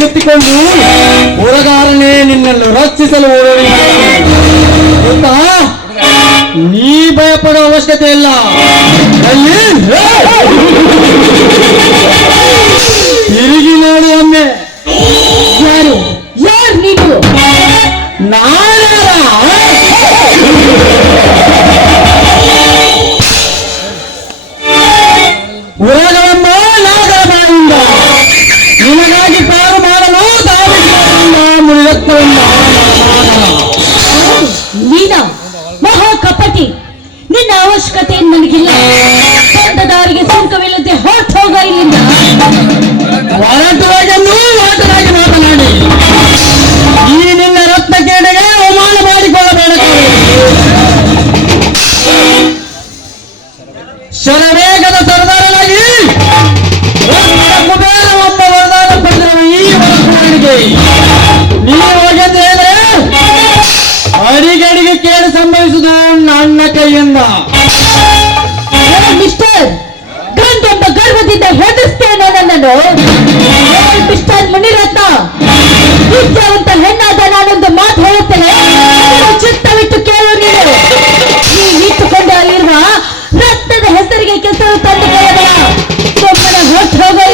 ಸುತ್ತಿಕೊಂಡು ಹೊರಗಾರನೇ ನಿನ್ನನ್ನು ರಕ್ಷಿಸಲು ಗೊತ್ತಾ? ನೀ ಭಯಪಡುವ ಅವಶ್ಯಕತೆ ಇಲ್ಲ. ತಿರುಗಿ ನೋಡಿ ಒಮ್ಮೆ. ಯಾರು ಯಾರು ನೀನು? ಉರಗವೆಂಬ ನಾಗರಮಾಯಿಂದ ನಿನಗಾಗಿ ಪಾರು ಮಾಡಲು ಮುನಿರತ್ನವೆಂಬ ನೀನ ಮಹಾ ಕಪಟಿ. ನಿನ್ನ ಅವಶ್ಯಕತೆ ನನಗಿಲ್ಲ. ಸ್ವಂತ ದಾರಿಗೆ ಸುಂಕವಿಲ್ಲದೆ ಹೊರಟು ಹೋಗ ಇಲ್ಲಿಂದ. ಹೊರಟುವಾಗೆಂದು ಮಾತನಾಡಿ ಮಾತನಾಡಿ ಈ ನಿನ್ನ ರತ್ನ ಕೇಡೆಗೆ ಅವಮಾನ ಮಾಡಿಕೊಳ್ಳಬೇಡ. ಶರವೇಗದ ಸರ್ದಾರನಾಗಿ ಕುಬೇರ ಒಬ್ಬ ವರದಾನ ಪಡೆದನು ಈ ವರದಾನಿಗೆ. ನೀವು ಹೋಗಂತ ಹೇಳಿದ್ರೆ ಅಡಿಗಡಿಗೆ ಕೇಡು ಸಂಭವಿಸುವುದು ನನ್ನ ಕೈಯಿಂದ. ಮಿಸ್ಟರ್ ಗಂಟೆಂಬ ಗರ್ವದಿಂದ ಹೆದರ್ಸ್ತೇನೆ ನನ್ನನ್ನು. ಮಿಸ್ಟರ್ ಮುನಿರತ್ನ, ವಿದ್ಯಾವಂತ ಹೆಣ್ಣಾದ ನಾನೊಂದು ಮಾತು ಹೇಳುತ್ತೇನೆ, ಚಿತ್ತವಿಟ್ಟು ಕೇಳು. ನೀನು ನಿಂತುಕೊಂಡು ಅಲ್ಲಿರುವ ರತ್ನದ ಹೆಸರಿಗೆ ಕೆಸರು ತಂದುಕೊಳ್ಳಬೇಡ. ಸುಮ್ಮನೆ ಹೊರಟು ಹೋಗೋ.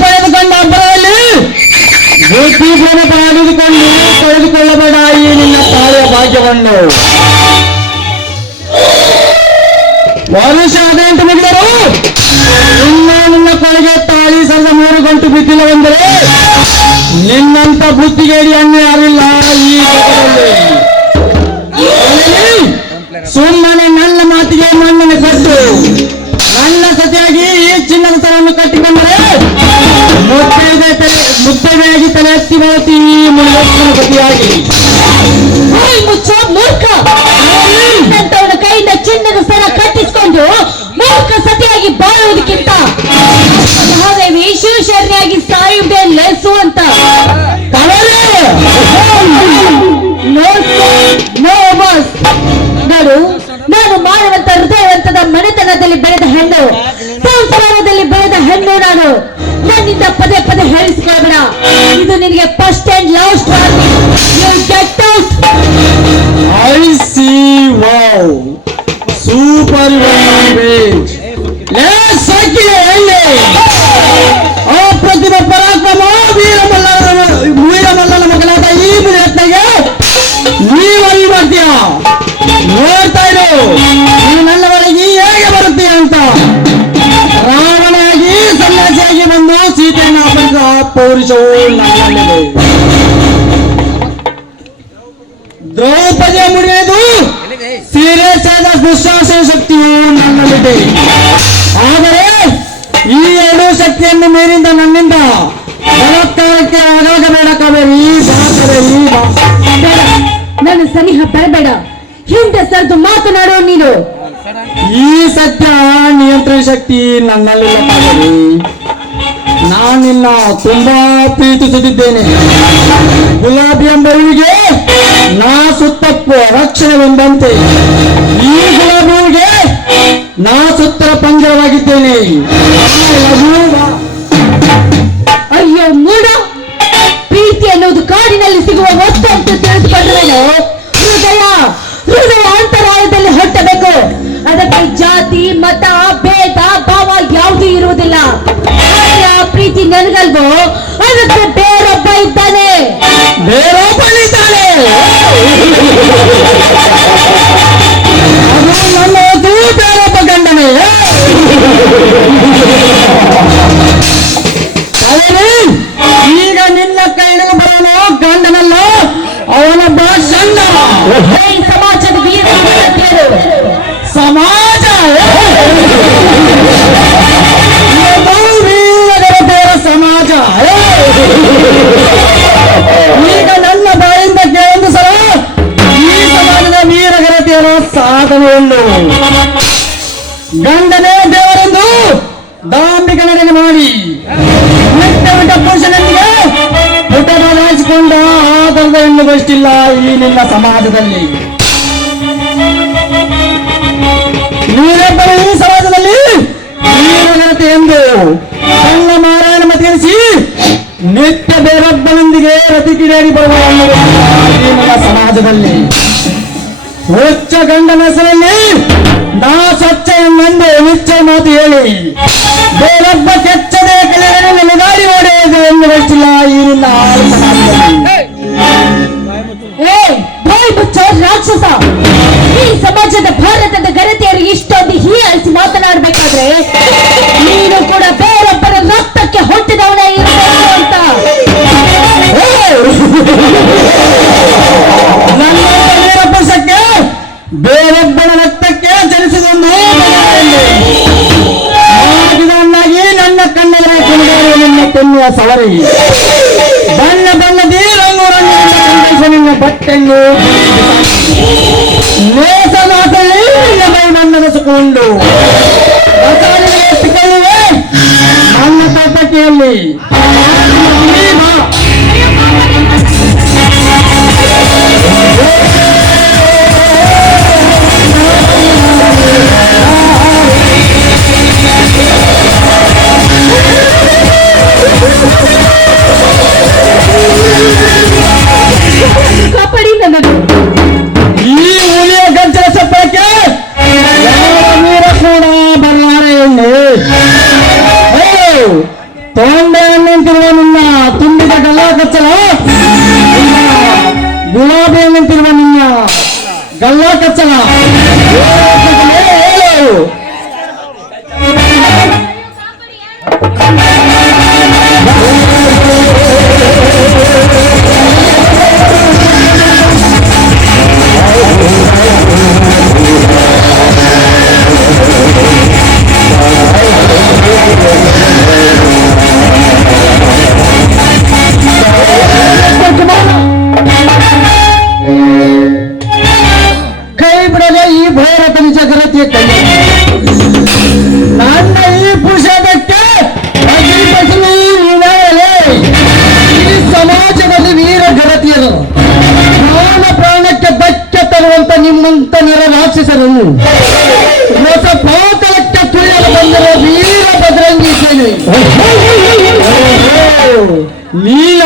ಪಡೆದುಕೊಂಡ ಹಬ್ಬದಲ್ಲಿ ಬುದ್ಧಿಪೂರ್ವ ಪಡೆದುಕೊಂಡು ಪಡೆದುಕೊಳ್ಳಬೇಡ ಈ ನಿನ್ನ ತಾಳಿಯ ಭಾಗ್ಯವನ್ನು. ವರುಷ 18 ಮುಗಿದರು ಇನ್ನ ನಿನ್ನ ಕೊನೆಗೆ ತಾಳಿ ಸರದ 3 ಗಂಟು ಬಿದ್ದಿಲ್ಲವೆಂದರೆ ನಿನ್ನಂತ ಬುದ್ಧಿಗೇಡಿಯನ್ನು ಯಾರಿಲ್ಲ ಈ ಜಗದಲ್ಲಿ. ಸುಮ್ಮನೆ ನನ್ನ ಮಾತಿಗೆ ಮಣ್ಣನ್ನು ಕಟ್ಟು ನನ್ನ ಸತಿಯಾಗಿ ಈ ಚಿನ್ನದ ಸರವನ್ನು ಕಟ್ಟಿಕೊಂಡರೆ ಮುದ್ದೆಯಾಗಿ ತಲೆ ಎತ್ತಿ ಬರುತ್ತಿ ಈ ಮುನಿರತ್ನನ ಸತಿಯಾಗಿ. ಮುಚ್ಚ ಮೂರ್ಖ. ನಿನ್ನಂತವನ ಕೈಯಿಂದ ಚಿನ್ನದ ಸರ ಕಟ್ಟಿಸಿಕೊಂಡು ಮೂರ್ಖ ಸತಿಯಾಗಿ ಬಾಳುವುದಕ್ಕಿಂತ ಮಹಾದೇವಿ ಶಿವಶರಣಿಯಾಗಿ ಸಾಯುವುದೇ ಲೇಸು ಅಂತ. ನಾನು ಮಾನವಂತ ಹೃದಯವಂತದ ಮನೆತನದಲ್ಲಿ ಬೆಳೆದ ಹೆಣ್ಣು, ಸಂಸ್ಕಾರದಲ್ಲಿ ಬೆಳೆದ ಹೆಣ್ಣು. ನಾನು ನನ್ನಿಂದ ಪದೇ ಪದೇ ಹೇಳಿಸಿಕೊಳ್ಳಬೇಡ. ಇದು ನಿನಗೆ first and last warning. You get out. I see wow super ವೇಜ್. ಅಪ್ರತಿಮ ಪರಾಕ್ರಮ ವೀರಮಲ್ಲನ ಮಗನಾದ ಈ ಮುನಿರತ್ನಗೆ ನೀವಲ್ಲಿ ಮಾಡ್ತೀಯ. ನೋಡ್ತಾ ಇರು ನೀನು ನನ್ನ ಒಳಗೆ ಹೇಗೆ ಬರುತ್ತೀಯ ಅಂತ. ರಾವಣಾಗಿ ಸನ್ಯಾಸಿಯಾಗಿ ಬಂದು ಸೀತೆಯನ್ನು ಅಪಹರಿಸಿದ ಪೌರುಷವು ನನ್ನಲ್ಲಿದೆ. ದ್ರೌಪದಿಯ ಮುಡಿಯುವುದು ಸೀರಿಯಸ್ಸಾದ ದುಶ್ಯಾಸನ ಶಕ್ತಿಯು ನನ್ನಲ್ಲಿದೆ. ಆದರೆ ಈ 2 ಶಕ್ತಿಯನ್ನು ಮೀರಿದ ನನ್ನಿಂದ ಬಲಾತ್ಕಾರಕ್ಕೆ ಆಗಾಗಬೇಡ ಕಾವೇರಿ. ನನ್ನ ಸನಿಹ ಬರಬೇಡ. ಹಿಂದೆ ಸರಿದು ಮಾತನಾಡೋ ನೀನು. ಈ ಸತ್ಯ ನಿಯಂತ್ರಣ ಶಕ್ತಿ ನನ್ನಲ್ಲಿಲ್ಲ ಕಾವೇರಿ. ನಾನಿನ್ನ ತುಂಬಾ ಪ್ರೀತಿಸುತ್ತಿದ್ದೇನೆ. ಗುಲಾಬಿ ಎಂಬುವಿಗೆ ನಾ ಸುತ್ತಪ್ಪ ರಕ್ಷಣೆವೆಂಬಂತೆ ಈ ಗುಲಾಬಿಗೆ ನಾ ಸುತ್ತರ ಪಂಜರವಾಗಿದ್ದೇನೆ. ಅಯ್ಯೋ ಮೂಡ, ಪ್ರೀತಿ ಅನ್ನೋದು ಕಾಡಿನಲ್ಲಿ ಸಿಗುವ ವಸ್ತು ಅಂತ ತಿಳಿದುಕೊಂಡ್ರೇನು? ಹೃದಯ ಅಂತರಾಳದಲ್ಲಿ ಹೊಟ್ಟಬೇಕು. ಅದಕ್ಕೆ ಜಾತಿ ಮತ ಭೇದ ಭಾವ ಯಾವುದೂ ಇರುವುದಿಲ್ಲ. ಪ್ರೀತಿ ಪ್ರಾಮಾಣಿಕ ನಡೆಗೆ ಮಾಡಿ ಬಿಟ್ಟ ಪುರುಷನೊಂದಿಗೆ ಪುಟ ಬದಲಾಯಿಸಿಕೊಂಡ ಆಧಾರದ ಎನ್ನುವಷ್ಟಿಲ್ಲ ಈ ನಿನ್ನ ಸಮಾಜದಲ್ಲಿ. ನೀವೆಬ್ಬರು ಈ ಸಮಾಜದಲ್ಲಿ ವೀರಘನತೆ ಎಂದು ಸಣ್ಣ ಮಾರಾಯಣ ಮತಿಸಿ ನಿತ್ಯ ಬೇರೊಬ್ಬನೊಂದಿಗೆ ರತಿಕಿರೇರಿ ಬರುವ ಈ ನಿನ್ನ ಸಮಾಜದಲ್ಲಿ ಉಚ್ಚ ಗಂಡನ ಹೆಸರಲ್ಲಿ ನಾ ಸ್ವಚ್ಛ ಎಂದೆಂದು ನಿಶ್ಚಯ ಮಾತು ಹೇಳಿ ಬೇರೊಬ್ಬ ಕೆಚ್ಚದೆ ಕಲೆಯನ್ನು ನೆಲೆದಾಡಿ ಓಡೆಯದು ಎನ್ನುವಷ್ಟಿಲ್ಲ ಈ ನಿನ್ನ ಸಮಾಜದಲ್ಲಿ. ಏ ಬಾಯ್ ಮುಚ್ಚ ರಾಕ್ಷಸ! ಈ ಸಮಾಜದ ಭಾರತದ ಘನತೆಯರು ಇಷ್ಟೊಂದು ಹೀಯಾಳಿಸಿ ಮಾತನಾಡಬೇಕಾದ್ರೆ ನೀನು ಕೂಡ ಬೇರೊಬ್ಬರ ರಕ್ತಕ್ಕೆ ಹುಟ್ಟಿದವನ ಇರಬೇಕು ಅಂತ. ನನ್ನ ವೀರಪುರುಷಕ್ಕೆ ಬೇರೊಬ್ಬನ ರಕ್ತಕ್ಕೆ ಜನಿಸಿದೊಂದು ಆಗಿದವನ್ನಾಗಿ ನನ್ನ ಕಣ್ಣರ ಕುಣಿದಾಡುವ ನಿನ್ನ ತೆನ್ನುವ ಸವರಿ ಬಣ್ಣ ಬಣ್ಣದಿ ರಂಗು ರಂಗು ನಿನ್ನ ಬಟ್ಟೆಂದು ನೇಸನಾಥಲ್ಲಿ ನಿನ್ನ ಮೈ ಬಣ್ಣದ ಸುಕೊಂಡು ಎತ್ತಿಕೊಳ್ಳುವೆ ನನ್ನ ತೋಟಕೆಯಲ್ಲಿ. ಕಾಪಾಡಿ ನನ್ನನ್ನು. ಈ ಹುಲಿಯ ಗಂಟಲ ಸಪ್ಪಕ್ಕೆ ವೀರ ಕೂಡ ಬಲ್ಲಾರೆ ತೊಂಡೆ ನಿಂತಿರುವ ನಿನ್ನ ತುಂಬಿದ ಗಲ್ಲ ಕಚ್ಚಲ ಗುಲಾಬಿ ನಿಂತಿರುವ ನಿನ್ನ ಗಲ್ಲ ಕಚ್ಚಲ ಕೈ ಬಿಡದೆ ಈ ಭಾರತ ನಿಜ ಗರತಿಯ ಕೈ ನನ್ನ ಈ ಪುರುಷಕ್ಕೆ ಈ ಸಮಾಜದಲ್ಲಿ ವೀರ ಗರತಿಯರು ಮಾನ ಪ್ರಾಣಕ್ಕೆ ಧಕ್ಕೆ ತರುವಂತ ನಿಮ್ಮಂತ ನಿರ ರಾಕ್ಷಸರನ್ನು ಹೊಸ ಪಾತಳಕ್ಕೆ ತುಳಿಯಲು ಬಂದಿರುವ ವೀರ ಬಜರಂಗಿ ಸೇನೆ ನೀಲ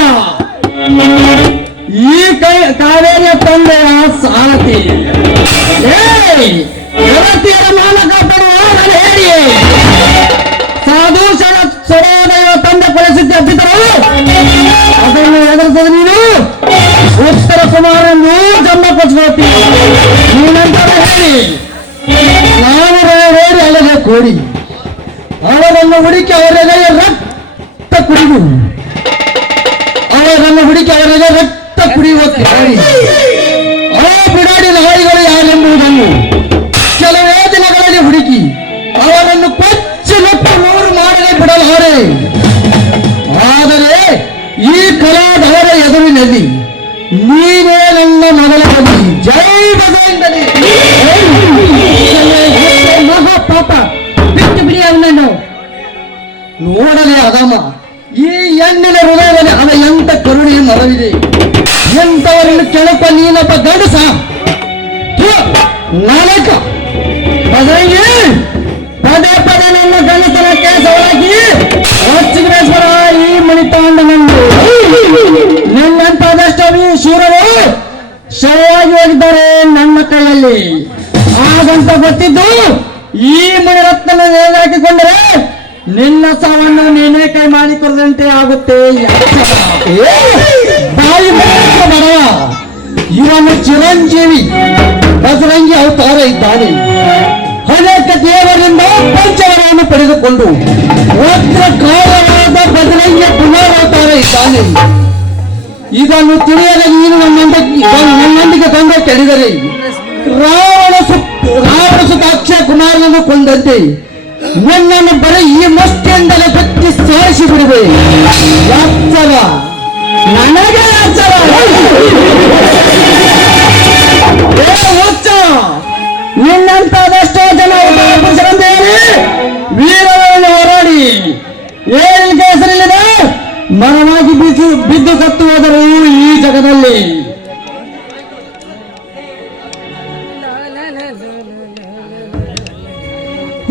ಈ ಕಾವೇರಿಯ ತಂದೆಯ ಸಾರಥಿ ಗೆಳತಿಯರ ಮಾನ ಕಾಪಾಡುವ ನಾನು ಹೇಳಿ ಸಾಧು ಸರೋದಯ ತಂದೆ ಪರಿಸ್ಥಿತಿ ಹತ್ತಿದರು ಅದನ್ನು ಎದುರಿಸಿದ ನೀನು ಉತ್ತರ ಕುಮಾರನ್ನು ಜನ್ಮ ಪಡಿಸ್ಕೊಳ್ತೀನಿ ನೀನಂತರ ಹೇಳಿ ನಾನು ಹೇಳಿ ಅಲ್ಲದೆ ಕೋರಿ ಅವರನ್ನು ಹುಡುಕಿ ಅವರಿಗೆ ರಕ್ತ ಕುಡಿದು ಅವರನ್ನು ಹುಡುಕಿ ಅವರಿಗೆ ರಕ್ತ ಕುಡಿಯುವ ಆ ಬಿಡಾಡಿ ನಾಯಿಗಳು ಯಾರೆಂಬುದನ್ನು ಕೆಲವೇ ದಿನಗಳಲ್ಲಿ ಹುಡುಕಿ ಅವರನ್ನು ಕೊಚ್ಚಿ ಲೊಟ್ಟು ನೂರು ಮಾಡಲೇ ಬಿಡಲಾರೆ. ಆದರೆ ಈ ಕಲಾಧಾರ ಎದುರಿನಲ್ಲಿ ನೀನೇ ನನ್ನ ಮಗಳ ಬಲಿ. ಜೈ ಬಸವೇಂದ್ರನೇ. ಮಹಾ ಪಾಪ ಬಿಟ್ಟು ಬಿಡಿ ಅವನನ್ನು. ನೋಡಲೇ ಅದಮ್ಮ ಈ ಹೆಣ್ಣಿನ ಹೃದಯದಲ್ಲಿ ಅದ ಎಂತ ಕರುಣೆಯ ಮರವಿದೆ. ಎಂತವರನ್ನು ಕೆಳಪ ನೀನೊಬ್ಬ ಗಂಡಸ ನಾಯಕ ಬದಲಿಗೆ ಪದೇ ಪದೇ ನನ್ನ ಗಂಡಸನಕ್ಕೆ ಸವಳಾಗಿ ರಚಿಕೇಶ್ವರ ಈ ಮಣಿತಾಂಡನನ್ನು ನಿನ್ನಂತದಷ್ಟು ಶೂರರು ಶವವಾಗಿ ಹೋಗಿದ್ದಾರೆ ನನ್ನ ಕೈಯಲ್ಲಿ. ಹಾಗಂತ ಗೊತ್ತಿದ್ದು ಈ ಮಣಿರತ್ನ ಹಾಕಿಕೊಂಡರೆ ನಿನ್ನ ಸಾವನ್ನು ನೀನೇ ಕೈ ಮಾಡಿಕೊಳ್ಳದಂತೆ ಆಗುತ್ತೆ. ಬಾಯಿ ಬಡವ ಇವನು ಚಿರಂಜೀವಿ ಬಜರಂಗಿ ಅವತಾರ ಇದ್ದಾನೆ. ಅನೇಕ ದೇವರಿಂದ ಪಂಚವರವನ್ನು ಪಡೆದುಕೊಂಡು ವಜ್ರ ಕಾಲವಾದ ಬಜರಂಗಿಯ ಪುನರಾವತಾರ ಇದ್ದಾನೆ. ಇದನ್ನು ತಿಳಿಯಲು ನೀನು ನನ್ನೊಂದಿಗೆ ತಂದ ಕೆಡಿದರೆ ರಾವಣ ಸುತ್ತ ಅಕ್ಷಯ ಕುಮಾರನನ್ನು ಕೊಂದಂತೆ ನನ್ನನ್ನು ಬರೀ ಈ ಮುಷ್ಟಿಯಿಂದಲೇ ಗಟ್ಟಿ ಸಾರಿಸಿ ಬಿಡುವೆ. ಯಾಚರ ನನಗೆ ಯಾಚರ ನಿನ್ನಂತದೆಷ್ಟೋ ಜನ ಪುರುಷರಂತೆ ವೀರವನ್ನು ಹೋರಾಡಿ ಬಿದ್ದು ಸತ್ತು ಹೋದರು ಈ ಜಗದಲ್ಲಿ.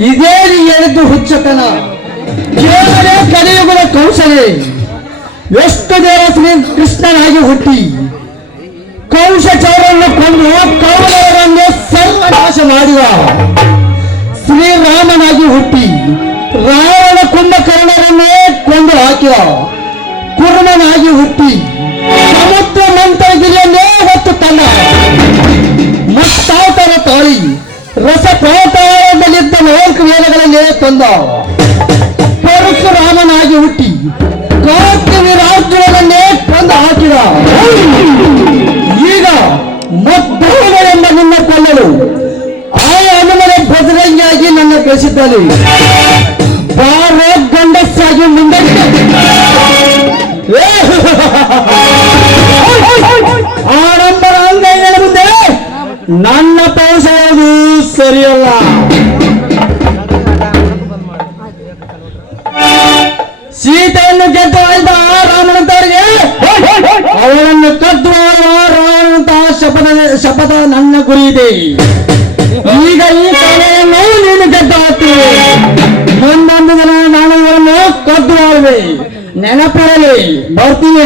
ಇದೇ ನೀ ಹೇಳಿದ್ದು ಹುಚ್ಚತನ, ಕೇವಲ ಕಲಿಯುಗದ ಕೌಶಲೆ. ಎಷ್ಟು ದೇವ ಶ್ರೀ ಕೃಷ್ಣನಾಗಿ ಹುಟ್ಟಿ ಕೌಶಚರನ್ನು ಕೊಂದು ಕೌರವರನ್ನು ಸರ್ವನಾಶ ಮಾಡಿದ ಶ್ರೀರಾಮನಾಗಿ ಹುಟ್ಟಿ ರಾವಣ ಕುಂಭಕರ್ಣರನ್ನೇ ಕೊಂದು ಹಾಕಿದ ಕುರ್ಮನಾಗಿ ಹುಟ್ಟಿ ಸಮುದ್ರ ಮಂತ್ರಗಿರಿಯನ್ನೇ ಹೊತ್ತು ತನ್ನ ಮತ್ತಾವತಾರ ತಾಳಿ ರಸಪಾತಾಳದಲ್ಲಿದ್ದ 4 ವೇದಗಳನ್ನೇ ತಂದ ಪರಶುರಾಮನಾಗಿ ಹುಟ್ಟಿ ಕಾರ್ತಿವೀರಾರ್ಜುನನ್ನೇ ಕೊಂದು ಹಾಕಿದ. ಈಗ ಮದ್ದಳೆಂಬ ನಿನ್ನ ಕೊಲ್ಲಲು ಆ ಹನುಮನ ಬದರಂಗಿಯಾಗಿ ನನ್ನ ಕಳಿಸಿದ್ದಾನೆ. ಬಾರೋ ಗಂಡಸ್ಸಾಗಿ ಮುಂದೆ ಆಡಂಬರ ಅಂಗೈಗಳ ಮುಂದೆ ನನ್ನ ತೋರಿಸುವುದು ಸರಿಯಲ್ಲ. ಸೀತೆಯನ್ನು ಗೆದ್ದು ಆಯ್ದ ರಾಮನಂತವರಿಗೆ ಅವಳನ್ನು ಕದ್ದು ರಾವಣಂತಹ ಶಪಥ ನನ್ನ ಗುರಿ ಇದೆ. ಈಗ ಈ ಕಲೆಯನ್ನು ನೀನು ಗೆದ್ದು ಹಾಕ್ತೀವಿ. ಮುಂದೊಂದು ದಿನ ನಾನು ಇವರನ್ನು ಕದ್ದು ಆಳುವೆ. ನೆನಪಿರಲಿ, ಬರ್ತೀನಿ.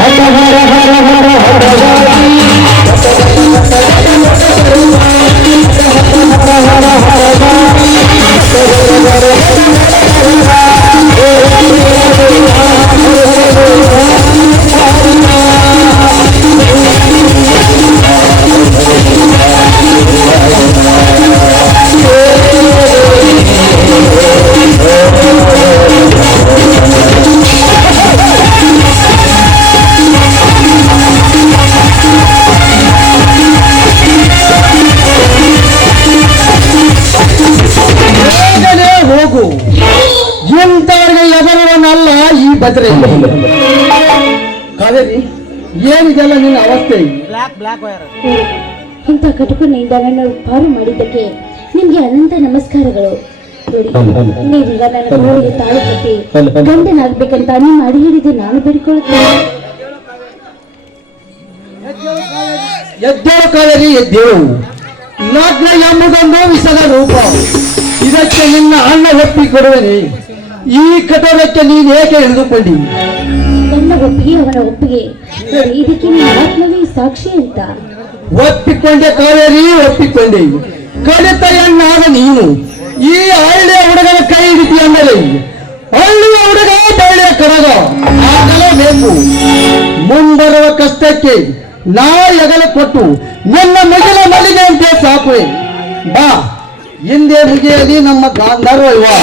ಹರ ಹರ ಹರ ಹರ ಹೋಗು. ಇಂಥವ್ರಿಗೆ ಎದುರುವನಲ್ಲ ಈ ಬದ್ರೆ. ಕಾವೇರಿ, ಏನಿದೆಲ್ಲ ನಿನ್ನ ಅವಸ್ಥೆ? ಇಂಥ ಕಟುಕನಿಂದ ನನ್ನ ಪಾರು ಮಾಡಿದ್ದಕ್ಕೆ ನಿಮ್ಗೆ ಅನಂತ ನಮಸ್ಕಾರಗಳು. ನೋಡಿ, ನೀವೀಗ ನನ್ನ ಕೋಳಿಗೆ ತಾಳು ಕಟ್ಟಿ ಗಂಡನಾಗ್ಬೇಕಂತ ನಿಮ್ಮ ಅಡಿ ಹಿಡಿದು ನಾನು ಬೇಡಿಕೊಳ್ಳುತ್ತೇನೆ. ಎದ್ದೇಳು ಕಾವೇರಿ, ಎದ್ದೇಳು. ಲಗ್ನ ಎಂಬುದೊಂದು ವಿಷದ ರೂಪ. ಇದಕ್ಕೆ ನಿನ್ನ ಅಣ್ಣ ಒಪ್ಪಿಕೊಡುವನೆ. ಈ ಕಟೋರಕ್ಕೆ ನೀನು ಏಕೆ ಹಿಡಿದುಕೊಂಡಿ? ನನ್ನ ಒಪ್ಪಿಗೆ ಅವನ ಒಪ್ಪಿಗೆ, ಇದಕ್ಕೆ ನಿಮ್ಮ ಆತ್ಮವೇ ಸಾಕ್ಷಿ ಅಂತ. ಒಪ್ಪಿಕೊಂಡೆ ಕಾವೇರಿ, ಒಪ್ಪಿಕೊಂಡೆ. ಕಲಿತ ಹೆಣ್ಣಾದ ನೀನು ಈ ಹಳ್ಳಿಯ ಹುಡುಗನ ಕೈ ಹಿಡಿತಿ ಅಂದರೆ ಹಳ್ಳಿಯ ಹುಡುಗ ಬಳ್ಳಿಯ ಕರಗ ಆಗಲೇಬೇಕು. ಮುಂಬರುವ ಕಷ್ಟಕ್ಕೆ ನಾ ಎಗಲು ಕೊಟ್ಟು ನನ್ನ ಮಗಳ ಮಲ್ಲಿಗೆ ಅಂತ ಸಾಕುವೆ. ಬಾ, ಹಿಂದೆ ಮುಗಿಯಲಿ ನಮ್ಮ ಗಾಂಧರ್ವ ವಿವಾಹ.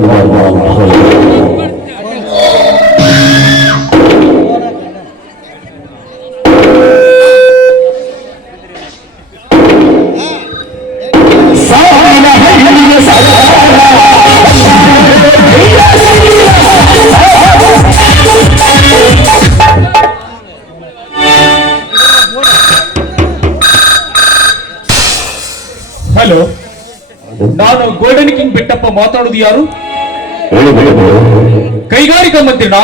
ಹಲೋ, ನಾನು ಗೋಲ್ಡನ್ ಕಿಂಗ್ ಬೆಟ್ಟಪ್ಪ ಮಾತಾಡುದು ಯಾರು? ಕೈಗಾರಿಕಾ ಮಂತ್ರಿನಾ?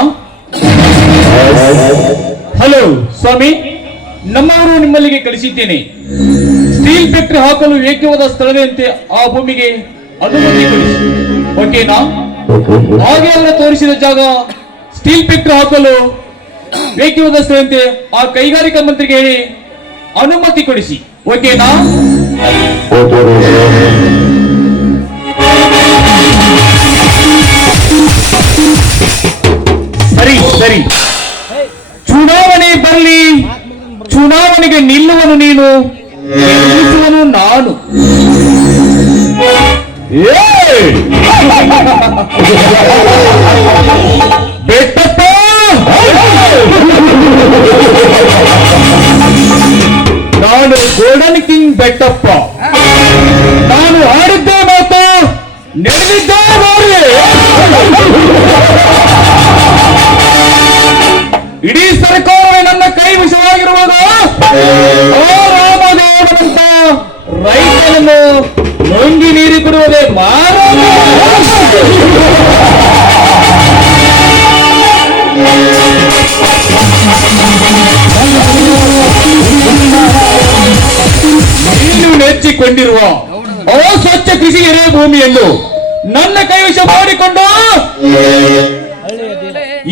ಹಲೋ ಸ್ವಾಮಿ, ನಮ್ಮವರು ನಿಮ್ಮಲ್ಲಿಗೆ ಕಳಿಸಿದ್ದೇನೆ. ಸ್ಟೀಲ್ ಫ್ಯಾಕ್ಟರಿ ಹಾಕಲು ಯೋಗ್ಯವಾದ ಸ್ಥಳದಂತೆ ಆ ಭೂಮಿಗೆ ಅನುಮತಿ ಕಳಿಸಿ, ಓಕೆನಾ? ಹಾಗೆ ಅವರ ತೋರಿಸಿದ ಜಾಗ ಸ್ಟೀಲ್ ಫ್ಯಾಕ್ಟರಿ ಹಾಕಲು ಯೋಗ್ಯವಾದ ಸ್ಥಳದಂತೆ ಆ ಕೈಗಾರಿಕಾ ಮಂತ್ರಿಗೆ ಹೇಳಿ ಅನುಮತಿ ಕೊಡಿಸಿ, ಓಕೆನಾ? ಸರಿ ಸರಿ, ಚುನಾವಣೆ ಬರಲಿ, ಚುನಾವಣೆಗೆ ನಿಲ್ಲುವನು ನೀನು, ನಿಲ್ಲಿಸುವನು ನಾನು. ಬೆಟ್ಟಪ್ಪ, ನಾನು ಗೋಲ್ಡನ್ ಕಿಂಗ್ ಬೆಟ್ಟಪ್ಪ. ನಾನು ಆಡಿದ್ದೇ ಮಾತು, ನಡೆದಿದ್ದೇ ಮಾರಿ. ಇಡೀ ಸರ್ಕಾರವೇ ನನ್ನ ಕೈ ವಿಷವಾಗಿರುವಾಗ ರಾಮದೇವರಂತ ರೈತನನ್ನು ನುಂಗಿ ನೀರಿ ಬಿಡುವುದೇ ಮಾರ. ನೀನು ನೆಚ್ಚಿಕೊಂಡಿರುವ ಅಸ್ವಚ್ಛ ಕೃಷಿ ಎರೆ ಭೂಮಿಯನ್ನು ನನ್ನ ಕೈವಶ ಮಾಡಿಕೊಂಡು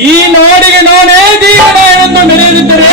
ಈ ನಾಡಿಗೆ ನಾನೇ ದೀವನಾಯನನ್ನು ಮೆರೆದಿದ್ದರೆ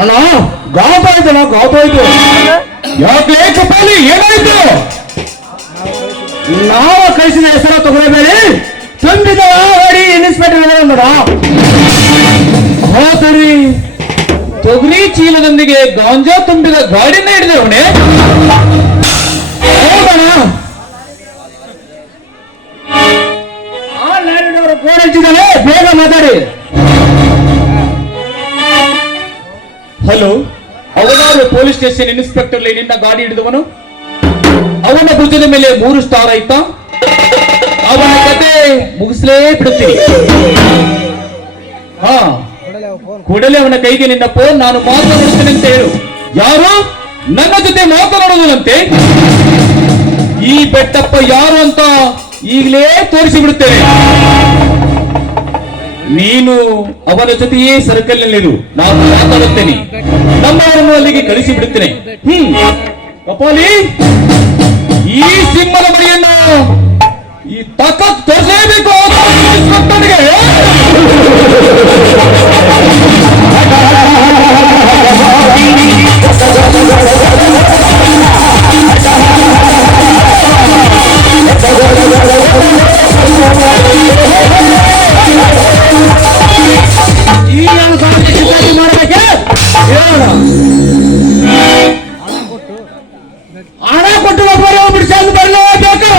ಅಣ್ಣ, ಗಾತಾಯ್ತಣ್ಣ, ಗಾತಾಯ್ತು. ಯಾಕೆ ಚಪ್ಪಾಲಿ, ಏನಾಯ್ತು? ನಾವು ಕಳಿಸಿದ ಹೆಸರು ತಗೊಳ್ಳಬೇಡಿ, ತುಂಬಿದ ಹೊಡಿ ಇನ್ಸ್ಪೆಕ್ಟರ್ ನೋಡ. ಸರಿ, ತೊಗರಿ ಚೀಲದೊಂದಿಗೆ ಗಾಂಜಾ ತುಂಬಿದ ಗಾಡಿನ ಹಿಡಿದವನೇ? ಹೌದಣ್ಣ. ಫೋನ್ ಹಚ್ಚಿದ್ದಾನೆ, ಬೇಗ ಮಾತಾಡಿ. ಹಲೋ, ಅವನಾರು ಪೊಲೀಸ್ ಸ್ಟೇಷನ್ ಇನ್ಸ್ಪೆಕ್ಟರ್ ನಿನ್ನ ಗಾಡಿ ಹಿಡಿದವನು? ಅವನ ಭುಜದ ಮೇಲೆ 3 ಸ್ಟಾರ್ ಆಯ್ತಾ? ಅವನ ಕತೆ ಮುಗಿಸ್ಲೇ ಬಿಡುತ್ತೀನಿ. ಹಾ, ಕೂಡಲೇ ಅವನ ಕೈಗೆ ನಿನ್ನ ಫೋನ್ ನಾನು ಮಾತನಾಡುತ್ತೇನೆ ಅಂತ ಹೇಳು. ಯಾರು ನನ್ನ ಜೊತೆ ಮಾತನಾಡುವುದಂತೆ? ಈ ಬೆಟ್ಟಪ್ಪ ಯಾರು ಅಂತ ಈಗಲೇ ತೋರಿಸಿ ಬಿಡುತ್ತೇನೆ. ನೀನು ಅವನ ಜೊತೆಯೇ ಸರ್ಕಲ್ ನಲ್ಲಿರು, ನಾನು ಮಾತಾಡುತ್ತೇನೆ. ನಮ್ಮವರನ್ನು ಅಲ್ಲಿಗೆ ಕಳಿಸಿ ಬಿಡುತ್ತೇನೆ. ಕಪಾಲಿ, ಈ ಸಿಂಹದ ಮರಿಯನ್ನು ಈ ತಕ್ಕ ತೋರಿಸಲೇಬೇಕು. ಹಣ ಕೊಟ್ಟು ಒಬ್ಬರು ಬಿಡಿಸಿ ಬರಲೇಬೇಕು.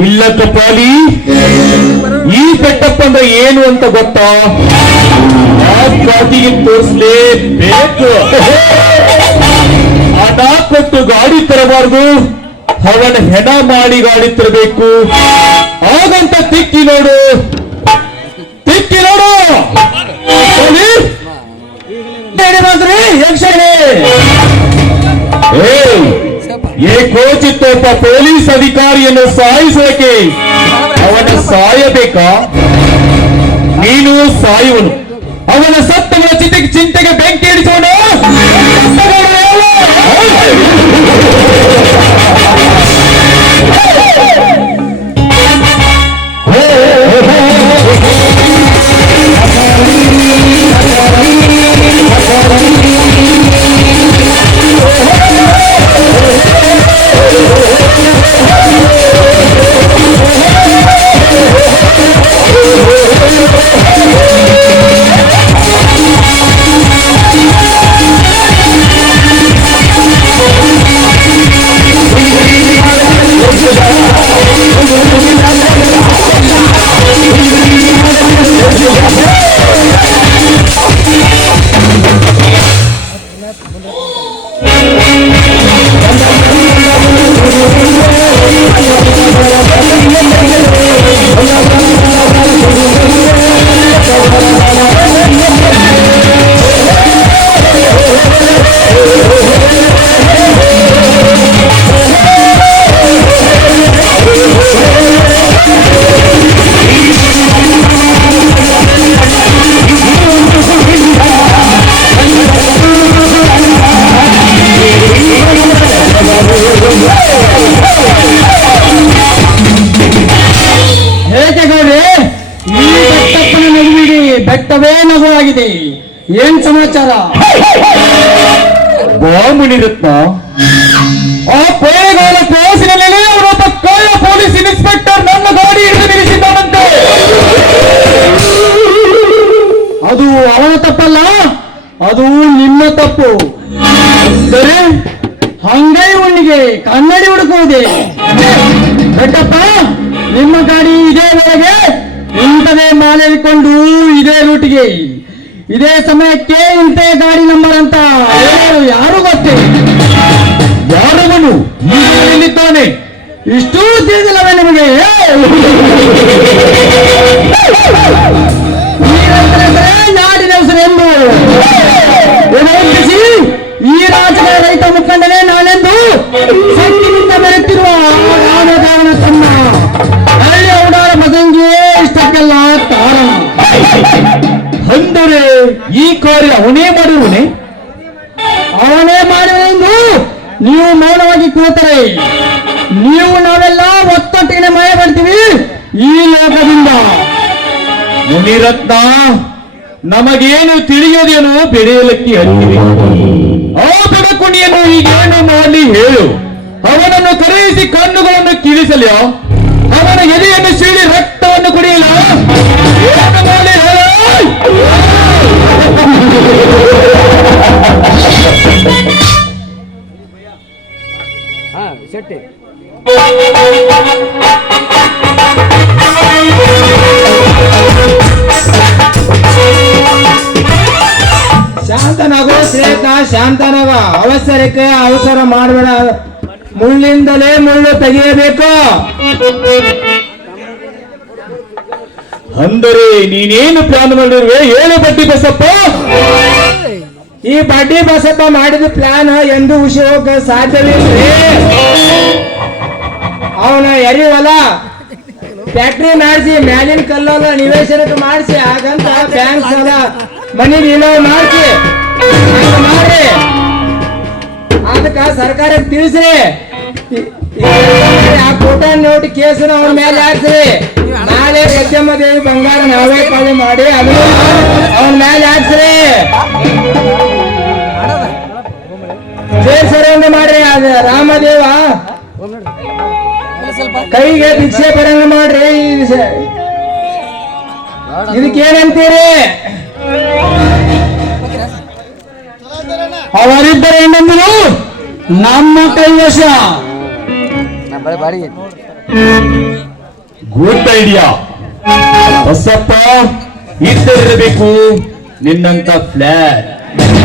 ಇಲ್ಲ ಕಪಾಲಿ, ಈ ಬೆಟ್ಟಪ್ಪ ಅಂದ್ರೆ ಏನು ಅಂತ ಗೊತ್ತಾ? ಆ ಪಾಟಿಗೆ ತೋರಿಸ್ಲೇಬೇಕು. ಹಣ ಕೊಟ್ಟು ಗಾಡಿ ತರಬಾರ್ದು, ಅವನ ಹೆಣ ಮಾಡಿ ಗಾಡಿ ತರಬೇಕು. ಹಾಗಂತ ತಿಕ್ಕಿ ನೋಡು, ತಿಕ್ಕಿ ನೋಡು. ಯಕ್ಷಣೆ ಏಕೋಚಿತ್ತೊಬ್ಬ ಪೊಲೀಸ್ ಅಧಿಕಾರಿಯನ್ನು ಸಾಯಿಸೋಕೆ ಅವನ ಸಾಯಬೇಕಾ? ನೀನು ಸಾಯುವನು. ಅವನ ಸತ್ತವನ ಚಿಂತೆಗೆ ಬೆಂಕಿ ಇಡಿಸೋಣ. ಬೆಟ್ಟವೇ ನಗುವಾಗಿದೆ. ಏನ್ ಸಮಾಚಾರ? ಬಾಮುನಿರತ್ನ, ಆ ಪೇಳೆಗಾಲ ಕ್ಲಾಸಿನಲ್ಲಿ ಅವರೊಬ್ಬ ಕಳ್ಳ ಪೊಲೀಸ್ ಇನ್ಸ್ಪೆಕ್ಟರ್ ನನ್ನ ಗಾಡಿ ಹಿಡಿದು ನಿಲ್ಲಿಸಿದ್ದಾನಂತೆ. ಅದು ಅವನ ತಪ್ಪಲ್ಲ, ಅದು ನಿಮ್ಮ ತಪ್ಪು. ಅಂದರೆ ಹಂಗೈ ಉಣ್ಣಿಗೆ ಕನ್ನಡಿ ಹುಡುಕುವುದೇ? ಬೆಟ್ಟಪ್ಪ, ನಿಮ್ಮ ಗಾಡಿ ಇದೇ ವೇಳೆಗೆ ಇಂಥದೇ ಮಾಲೆ ಹಿಡ್ಕೊಂಡು ಇದೇ ರೂಟಿಗೆ ಇದೇ ಸಮಯಕ್ಕೆ ಇಂಥ ಗಾಡಿ ನಂಬರ್ ಅಂತ ಯಾರು ಗೊತ್ತೇ? ಯಾರವನು ಇಲ್ಲಿದ್ದಾನೆ? ಇಷ್ಟೂ ತಿಳಿದಿಲ್ಲವೇ ನಿಮಗೆ? ನಾಡಿನ ಹೆಸರು ಎಂದು ಉದ್ದೇಶಿಸಿ ಈ ರಾಜ್ಯದ ರೈತ ಮುಖಂಡನೇ ನಾನೆಂದು ಸತ್ತಿನಿಂದ ಬೆರೆತಿರುವ ರಾಮದೇವನ ತಮ್ಮ ಹಳ್ಳಿ ಔಡಾರ ಮದಂಗಿಯೇ ಇಷ್ಟಕ್ಕೆಲ್ಲ ಕಾರಣ. ಅಂದರೆ ಈ ಕಾರ್ಯ ಅವನೇ ಮಾಡಿರುವನೇ? ಅವನೇ ಮಾಡುವೆಂದು ನೀವು ಮೌನವಾಗಿ ಕೂತರೆ ನೀವು ನಾವೆಲ್ಲ ಒತ್ತೊಟ್ಟಿಗೆ ಮಾಯ ಮಾಡ್ತೀವಿ ಈ ಲೋಕದಿಂದ. ಮುನಿರತ್ನ, ನಮಗೇನು ತಿಳಿಯೋದೇನು ಬೆಳೆಯಲಕ್ಕಿ ಹತ್ತಿವೆ. ಆ ಬೆಳಕುಣಿಯನ್ನು ಈಗೇನು ಮಾಡಲಿ ಹೇಳು. ಅವನನ್ನು ಕರೆಯಿಸಿ ಕಣ್ಣುಗಳನ್ನು ಕಿಳಿಸಲ್ಯ? ಅವನ ಎದೆಯನ್ನು ಸೀಳಿ ರಕ್ತವನ್ನು ಕುಡಿಯಲ? ಏನು ಮಾಡಲಿ ಹೇಳು? ಶಾಂತನಾಗೋ ಶ್ರೇಷ್ಠ, ಶಾಂತನಾಗ. ಅವಸರಕ್ಕೆ ಅವಸರ ಮಾಡಬೇಡ. ಮುಳ್ಳಿಂದಲೇ ಮುಳ್ಳು ತೆಗೆಯಬೇಕು. ಅಂದರೆ ನೀನೇನು ಪ್ಲಾನ್ ಮಾಡಿರುವೆ? ಹೇಳು ಬಡ್ಡಿ ಬಸಪ್ಪ. ಈ ಬಡ್ಡಿ ಬಸಪ್ಪ ಮಾಡಿದ ಪ್ಲಾನ್ ಎಂದು ಉಸಿ ಹೋಗ ಸಾಧ್ಯವಿಲ್ಲ. ಅವನ ಎರಿವಲ ಫ್ಯಾಕ್ಟ್ರಿ ಮಾಡಿಸಿ ಮ್ಯಾಲಿನ ಕಲ್ಲಲ್ಲ ನಿವೇಶನಕ್ಕೆ ಮಾಡಿಸಿ, ಹಾಗಂತ ಬ್ಯಾಂಕ್ ಸಾಲ ಮನಿ ವಿಲೋ ಮಾಡಿಸಿ ಮಾಡ್ರಿ. ಅದಕ್ಕ ಸರ್ಕಾರಕ್ಕೆ ತಿಳಿಸ್ರಿ. ಆ ಕೋಟ ನೋಟ್ ಕೇಸನ ಅವನ ಮೇಲೆ ಹಾಕ್ಸ್ರಿ. ನಾಳೆ ಯಜ್ಜಮ್ಮ ದೇವಿ ಬಂಗಾರ ನಾವೇ ಪಾಳಿ ಮಾಡಿ ಅದನ್ನು ಅವನ ಮೇಲೆ ಹಾಕ್ಸ್ರಿ. ಸೇರ್ಸರಂಗ ಮಾಡ್ರಿ. ಅದ ರಾಮದೇವ ಕೈಗೆ ಭಿಕ್ಷೆ ಬರಂಗ ಮಾಡ್ರಿ. ಇದಕ್ಕೇನಂತೀರಿ? ಅವರಿಬ್ಬರ ಹೆಣ್ಣಂದಿರು ನಮ್ಮ ಕೈವಶ. Good idea. ಹೊಸಪ್ಪ ಇದ್ದಿರಬೇಕು ನಿನ್ನಂತ ಪ್ಲಾನ್.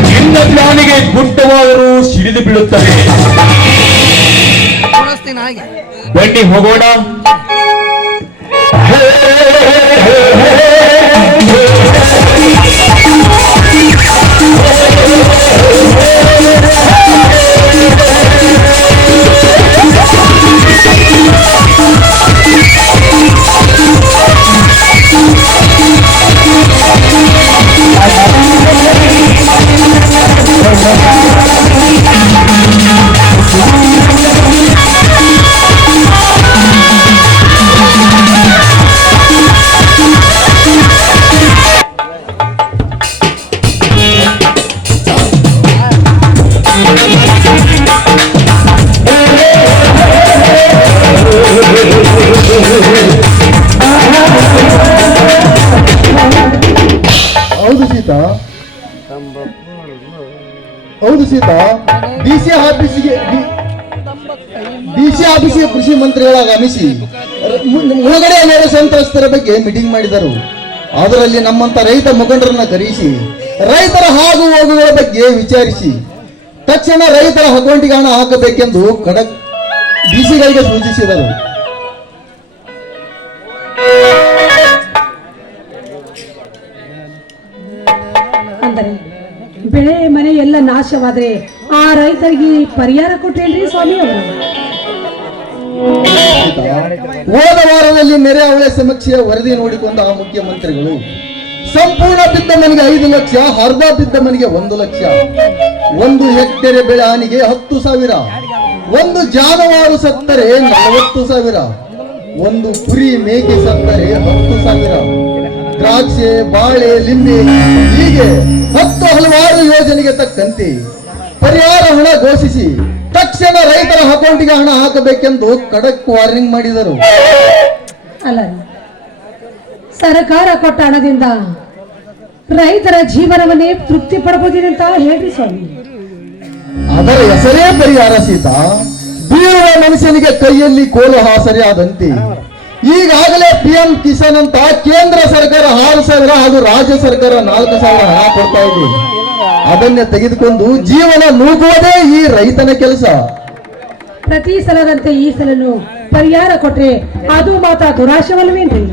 ನಿನ್ನ ಪ್ಲಾನಿಗೆ ಗುಡ್ಡವಾದರೂ ಸಿಡಿದು ಬೀಳುತ್ತದೆ. ಬನ್ನಿ ಹೋಗೋಣ. ಹೌದು ಸೀತಾ, ಹೌದು ಸೀತಾ. ಡಿಸಿ ಆಫೀಸಿಗೆ ಕೃಷಿ ಮಂತ್ರಿಗಳಾಗಮಿಸಿ ಮುಳುಗಡೆ ನೇರ ಸಂತ್ರಸ್ತರ ಬಗ್ಗೆ ಮೀಟಿಂಗ್ ಮಾಡಿದರು. ಅದರಲ್ಲಿ ನಮ್ಮಂತ ರೈತ ಮುಖಂಡರನ್ನ ಕರೆಯಿಸಿ ರೈತರ ಹಾಗು ಹೋಗುಗಳ ಬಗ್ಗೆ ವಿಚಾರಿಸಿ ತಕ್ಷಣ ರೈತರ ಅಕೌಂಟಿಗೆ ಹಣ ಹಾಕಬೇಕೆಂದು ಡಿಸಿಗಳಿಗೆ ಸೂಚಿಸಿದರು. ಅಂದರೆ ಬೆಳೆ ಮನೆ ಎಲ್ಲ ನಾಶವಾದ್ರೆ ಆ ರೈತರಿಗೆ ಪರಿಹಾರ ಕೊಟ್ಟೇನ್ರಿ ಸ್ವಾಮಿ ಅವರು? ಹೋದ ವಾರದಲ್ಲಿ ನೆರೆ ಅವಳೆ ಸಮೀಕ್ಷೆಯ ವರದಿ ನೋಡಿಕೊಂಡ ಆ ಮುಖ್ಯಮಂತ್ರಿಗಳು ಸಂಪೂರ್ಣ ಬಿದ್ದ ಮನೆಗೆ 5 ಲಕ್ಷ, ಅರ್ಧ ಬಿದ್ದ ಮನೆಗೆ 1 ಲಕ್ಷ, 1 ಹೆಕ್ಟೇರ್ ಬೆಳೆ ಹಾನಿಗೆ 10,000, ಒಂದು ಜಾನುವಾರು ಸತ್ತರೆ 40,000, ಒಂದು ಕುರಿ ಮೇಕೆ ಸತ್ತರೆ 10,000, ದ್ರಾಕ್ಷೆ, ಬಾಳೆ, ಲಿಂಬೆ ಹೀಗೆ 10 ಹಲವಾರು ಯೋಜನೆಗೆ ತಕ್ಕಂತೆ ಪರಿಹಾರ ಹಣ ಘೋಷಿಸಿ ತಕ್ಷಣ ರೈತರ ಅಕೌಂಟಿಗೆ ಹಣ ಹಾಕಬೇಕೆಂದು ಖಡಕ್ ವಾರ್ನಿಂಗ್ ಮಾಡಿದರು. ಅಲ್ಲ, ಸರ್ಕಾರ ಕೊಟ್ಟ ಹಣದಿಂದ ರೈತರ ಜೀವನವನ್ನೇ ತೃಪ್ತಿ ಪಡಬಹುದೇನಂತ ಹೇಳ್ರಿ ಸ್ವಾಮಿ. ಅದರ ಹೆಸರೇ ಪರಿಹಾರ ಸೀತಾ. ಬೀಳುವ ಮನುಷ್ಯನಿಗೆ ಕೈಯಲ್ಲಿ ಕೋಲು ಹಾಸರೆ ಆದಂತೆ ಈಗಾಗಲೇ PM ಕಿಸಾನ್ ಅಂತ ಕೇಂದ್ರ ಸರ್ಕಾರ 6,000 ಹಾಗೂ ರಾಜ್ಯ ಸರ್ಕಾರ 4,000 ಹಣ ಕೊಡ್ತಾ ಇದೆ. ಅದನ್ನೇ ತೆಗೆದುಕೊಂಡು ಜೀವನ ನೂಕುವುದೇ ಈ ರೈತನ ಕೆಲಸ. ಪ್ರತಿ ಸಲದಂತೆ ಈ ಸಲನು ಪರಿಹಾರ ಕೊಟ್ರೆ ಅದು ಮಾತ್ರ ದುರಾಶವಲ್ವೇನ್ರಿ?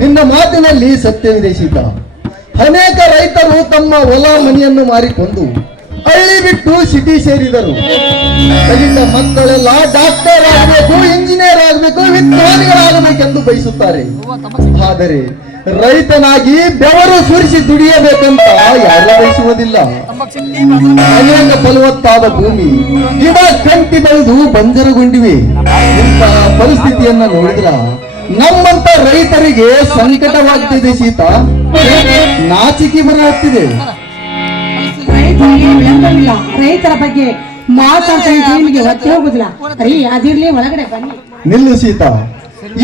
ನಿನ್ನ ಮಾತಿನಲ್ಲಿ ಸತ್ಯವಿದೆ ಸೀತಾ. ಅನೇಕ ರೈತರು ತಮ್ಮ ಹೊಲ ಮನೆಯನ್ನು ಮಾರಿಕೊಂಡು ಹಳ್ಳಿ ಬಿಟ್ಟು ಸಿಟಿ ಸೇರಿದರು. ಕಲಿತ ಮಕ್ಕಳೆಲ್ಲ ಡಾಕ್ಟರ್ ಆಗಬೇಕು, ಇಂಜಿನಿಯರ್ ಆಗಬೇಕು, ವಿಜ್ಞಾನಿಗಳಾಗಬೇಕೆಂದು ಬಯಸುತ್ತಾರೆ. ಆದರೆ ರೈತನಾಗಿ ಬೆವರು ಸುರಿಸಿ ದುಡಿಯಬೇಕಂತ ಯಾರು ಬಯಸುವುದಿಲ್ಲ. ಅನೇಕ ಫಲವತ್ತಾದ ಭೂಮಿ ಗಿಡ ಕಂಟಿ ಬೆಳೆದು ಬಂಜರಗೊಂಡಿವೆ. ಇಂತಹ ಪರಿಸ್ಥಿತಿಯನ್ನ ನೋಡಿದ್ರ ನಮ್ಮಂತ ರೈತರಿಗೆ ಸಂಕಟವಾಗ್ತಿದೆ ಸೀತಾ. ನಾಚಿಕೆ ಬರುತ್ತಿದೆ. ರೈತರಿಗೆ ಬೆಂಬಲಿಲ್ಲ, ರೈತರ ಬಗ್ಗೆ ಮಾತಾಡ್ತಾ ಇದ್ರೆ ನಿಮಗೆ ಒತ್ತೆ ಹೋಗುದಿಲ್ಲ. ರೀ ಅದಿರ್ಲಿ, ಒಳಗಡೆ ಬನ್ನಿ. ನಿಲ್ಲು ಸೀತಾ.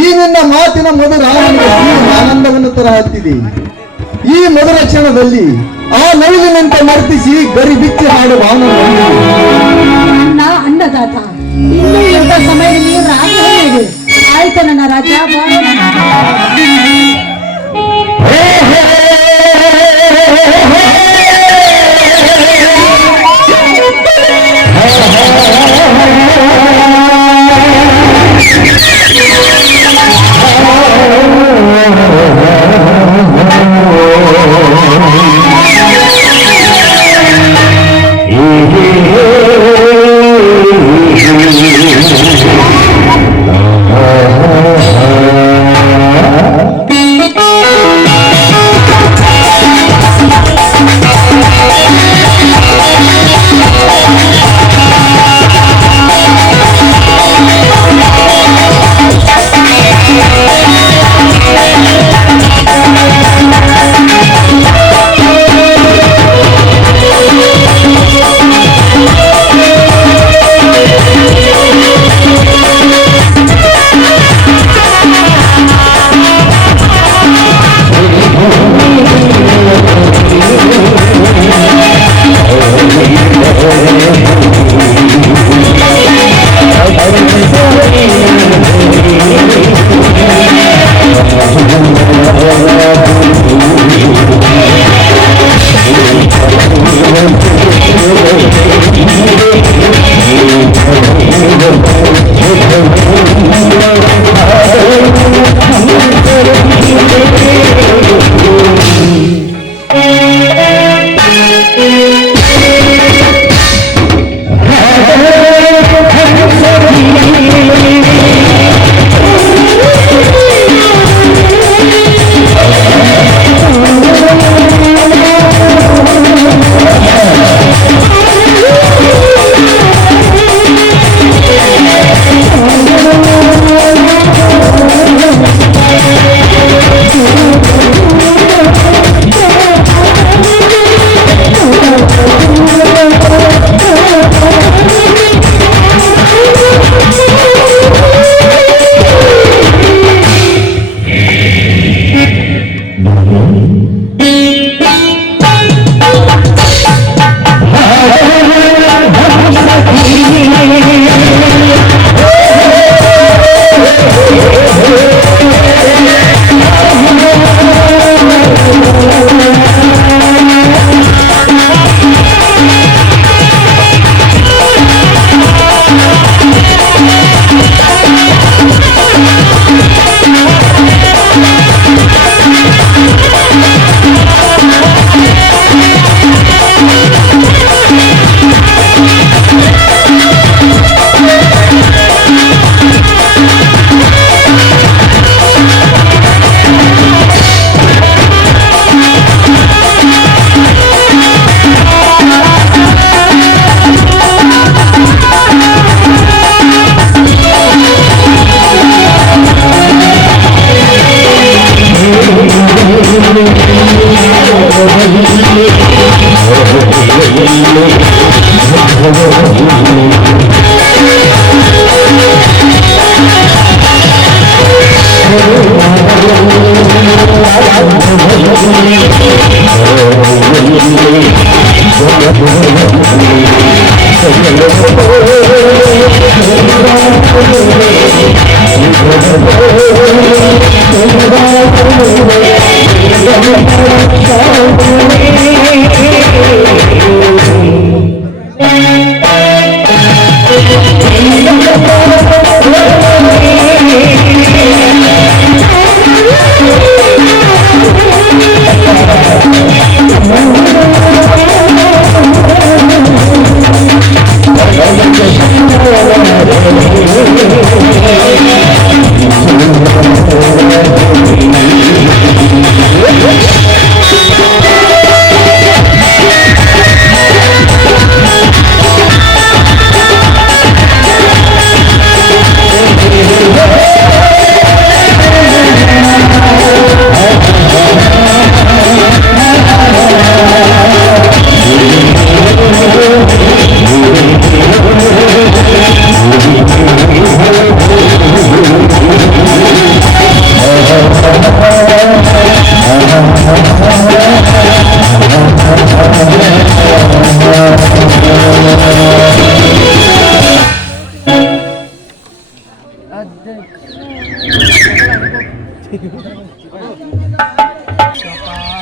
ಈ ನಿನ್ನ ಮಾತಿನ ಮಧುರ ನನಗೆ ಆನಂದವನ್ನು ತರ ಹತ್ತಿದೆ. ಈ ಮಧುರ ಕ್ಷಣದಲ್ಲಿ ಆ ನವಿಲಿನಂತೆ ನರ್ತಿಸಿ ಗರಿ ಬಿಚ್ಚಿ ಹಾಡುವ ಅಣ್ಣ ಅನ್ನದಾತ, ಇನ್ನೂ ಎಂತ ಸಮಯದಲ್ಲಿ ರಾಜ್ಯ ಇದೆ. ಆಯ್ತು ನನ್ನ ರಾಜ್ಯ.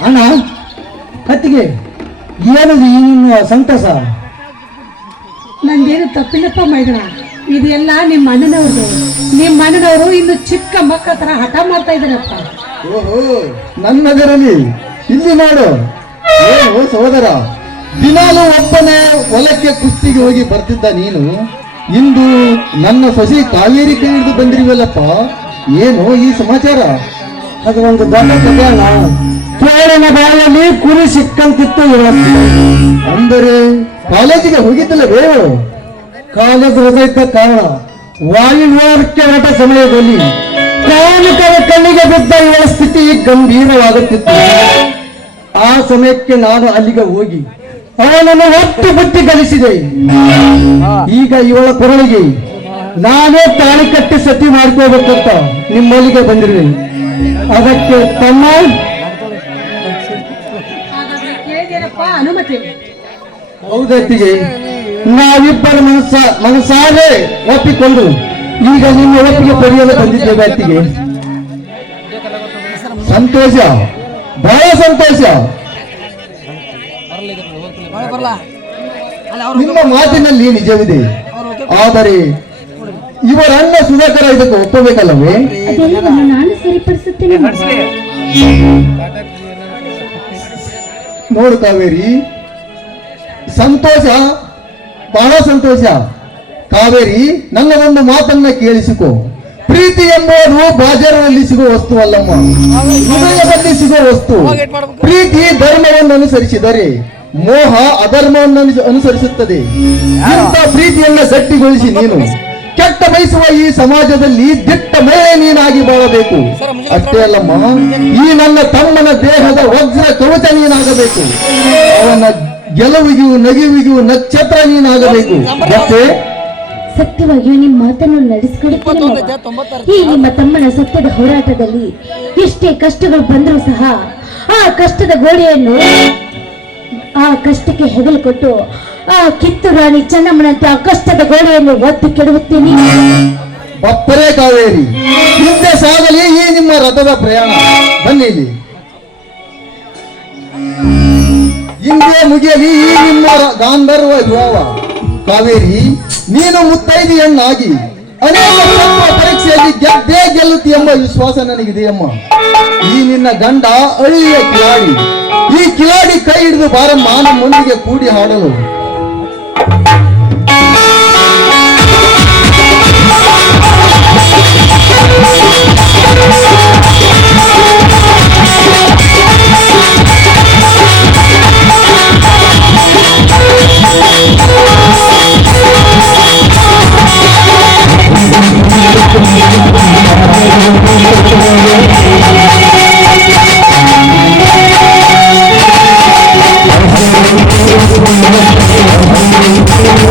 ಅಣ್ಣ ಕತ್ತಿಗೆ ಏನದು ಈ ನಿನ್ನ ಸಂತಸ? ನಂದೇನು ತಪ್ಪಿಲ್ಲಪ್ಪ ಮೈದನ, ಇದೆಲ್ಲ ನಿಮ್ಮ ಅಣ್ಣನವ್ರದ್ದು. ನಿಮ್ಮ ಅಣ್ಣನವರು ಇನ್ನು ಚಿಕ್ಕ ಮಕ್ಕಳ ತರ ಹಠ ಮಾಡ್ತಾ ಇದ್ದಾರಪ್ಪ. ಓಹೋ, ನನ್ನದರಲ್ಲಿ ಇಲ್ಲಿ ನೋಡು. ಏನು ಸಹೋದರ, ದಿನಾಲು ಒಬ್ಬನೇ ಹೊಲಕ್ಕೆ ಕುಸ್ತಿಗೆ ಹೋಗಿ ಬರ್ತಿದ್ದ ನೀನು ಇಂದು ನನ್ನ ಸೊಸೆ ಕಾವೇರಿ ಕೈ ಹಿಡಿದು ಬಂದಿರುವಲ್ಲಪ್ಪ. ಏನು ಈ ಸಮಾಚಾರ? ಅದು ಒಂದು ದೊಡ್ಡ ಕಥೆ ಅಲ್ಲ. ಕೇಳಿನ ಬಾಯಲ್ಲಿ ಕುರಿ ಸಿಕ್ಕಂತಿತ್ತು ಇವತ್ತು. ಅಂದರೆ ಕಾಲೇಜಿಗೆ ಹೋಗಿದ್ದಲ್ಲ ಬೇವು? ಕಾಲೇಜು ಹೃದಯದ ಕಾರಣ ವಾಯುವಿಹಾರಕ್ಕೆ ಹೊರಟ ಸಮಯದಲ್ಲಿ ಕಾಮಕರ ಕಣ್ಣಿಗೆ ಬಿದ್ದ ಇವಳ ಸ್ಥಿತಿ ಗಂಭೀರವಾಗುತ್ತಿತ್ತು. ಆ ಸಮಯಕ್ಕೆ ನಾನು ಅಲ್ಲಿಗೆ ಹೋಗಿ ಅವನನ್ನು ಒಟ್ಟು ಬುದ್ಧಿ ಕಲಿಸಿದೆ. ಈಗ ಇವಳ ಕೊರಳಿಗೆ ನಾನೇ ತಾಳಿ ಕಟ್ಟಿ ಸತಿ ಮಾಡ್ಕೋಬೇಕಂತ ನಿಮ್ಮಲ್ಲಿಗೆ ಬಂದಿರುವೆ. ಅದಕ್ಕೆ ತಮ್ಮ ಕೇಳಿದೇನಪ್ಪ ಅನುಮತಿ? ಹೌದತ್ತಿಗೆ ನಾವಿಬ್ಬರ ಮನಸಾರೆ ಒಪ್ಪಿಕೊಂಡು ಈಗ ನಿಮ್ಮ ಒಪ್ಪಿಗೆ ಪಡೆಯಲು ಬಂದಿದ್ದೇವೆ. ಅತ್ತಿಗೆ ಸಂತೋಷ, ಬಹಳ ಸಂತೋಷ. ನಿಮ್ಮ ಮಾತಿನಲ್ಲಿ ನಿಜವಿದೆ, ಆದರೆ ಇವರ ಅಣ್ಣ ಸುಧಾಕರ ಇದಕ್ಕೆ ಒಪ್ಪಬೇಕಲ್ಲವೇ? ಅದೆಲ್ಲವನ್ನು ನಾನು ಸರಿಪಡಿಸುತ್ತೇನೆ ಮಾವ. ನೋಡು ಕಾವೇರಿ, ಸಂತೋಷ, ಬಹಳ ಸಂತೋಷ. ಕಾವೇರಿ, ನನ್ನ ಒಂದು ಮಾತನ್ನ ಕೇಳಿಸಿಕೊ. ಪ್ರೀತಿ ಎಂಬುದು ಬಾಜಾರದಲ್ಲಿ ಸಿಗುವ ವಸ್ತು ಅಲ್ಲಮ್ಮ, ಹೃದಯದಲ್ಲಿ ಸಿಗುವ ವಸ್ತು. ಪ್ರೀತಿ ಧರ್ಮವನ್ನು ಅನುಸರಿಸಿದರೆ ಮೋಹ ಅಧರ್ಮವನ್ನು ಅನುಸರಿಸುತ್ತದೆ. ಇಂಥ ಪ್ರೀತಿಯನ್ನ ಗಟ್ಟಿಗೊಳಿಸಿ ನೀನು ಕೆಟ್ಟ ಬಯಸುವ ಈ ಸಮಾಜದಲ್ಲಿ ದಿಟ್ಟ ಮೇಲೆ ನೀನಾಗಿ ಬಾಳಬೇಕು. ಅಷ್ಟೇ ಅಲ್ಲಮ್ಮ, ಈ ನನ್ನ ತಮ್ಮನ ದೇಹದ ವಜ್ರ ಕವಚ ನೀನಾಗಬೇಕು. ಅವನ ಗೆಲುವಿಗೂ ನಗುವಿಗೂ ನಕ್ಷತ್ರ ನೀನಾಗಬೇಕು. ಮತ್ತೆ ಸತ್ಯವಾಗಿಯೂ ನಿಮ್ಮ ಮಾತನ್ನು ನಡೆಸಿಕೊಡುತ್ತೇನೆ ಮಾವ. ಈ ನಿಮ್ಮ ತಮ್ಮನ ಸತ್ಯದ ಹೋರಾಟದಲ್ಲಿ ಎಷ್ಟೇ ಕಷ್ಟಗಳು ಬಂದರೂ ಸಹ ಆ ಕಷ್ಟದ ಗೋಡೆಯನ್ನು, ಆ ಕಷ್ಟಕ್ಕೆ ಹೆಗಲು ಕೊಟ್ಟು ಆ ಕಿತ್ತು ರಾಣಿ ಚೆನ್ನಮ್ಮನಂತೆ ಆ ಕಷ್ಟದ ಗೋಡೆಯನ್ನು ಒತ್ತಿ ಕೆಡವುತ್ತೇನೆ. ಬಪ್ಪರೇ ಕಾವೇರಿ, ಹಿಂದೆ ಸಾಗಲಿ ಈ ನಿಮ್ಮ ರಥದ ಪ್ರಯಾಣ. ಬನ್ನಿ ಇಲ್ಲಿ. ಹಿಂದೆ ಮುಗಿಯಲಿ ಈ ನಿಮ್ಮ ಗಾಂಧರ್ವ ದ್ವಾವ. ಕಾವೇರಿ, ನೀನು ಮುತ್ತೈದೆಯನ್ನಾಗಿ ಅನೇಕ ತತ್ವ ಪರೀಕ್ಷೆಯಲ್ಲಿ ಗೆದ್ದೇ ಗೆಲ್ಲುತ್ತಿ ಎಂಬ ವಿಶ್ವಾಸ ನನಗಿದೆಯಮ್ಮ. ಈ ನಿನ್ನ ಗಂಡ ಹಳ್ಳಿಯ ಕಿಲಾಡಿ. ಈ ಕಿಲಾಡಿ ಕೈ ಹಿಡಿದು ಬಾರಮ್ಮ ನಮ್ಮೊಂದಿಗೆ ಕೂಡಿ ಹಾಡಲು. Thank you.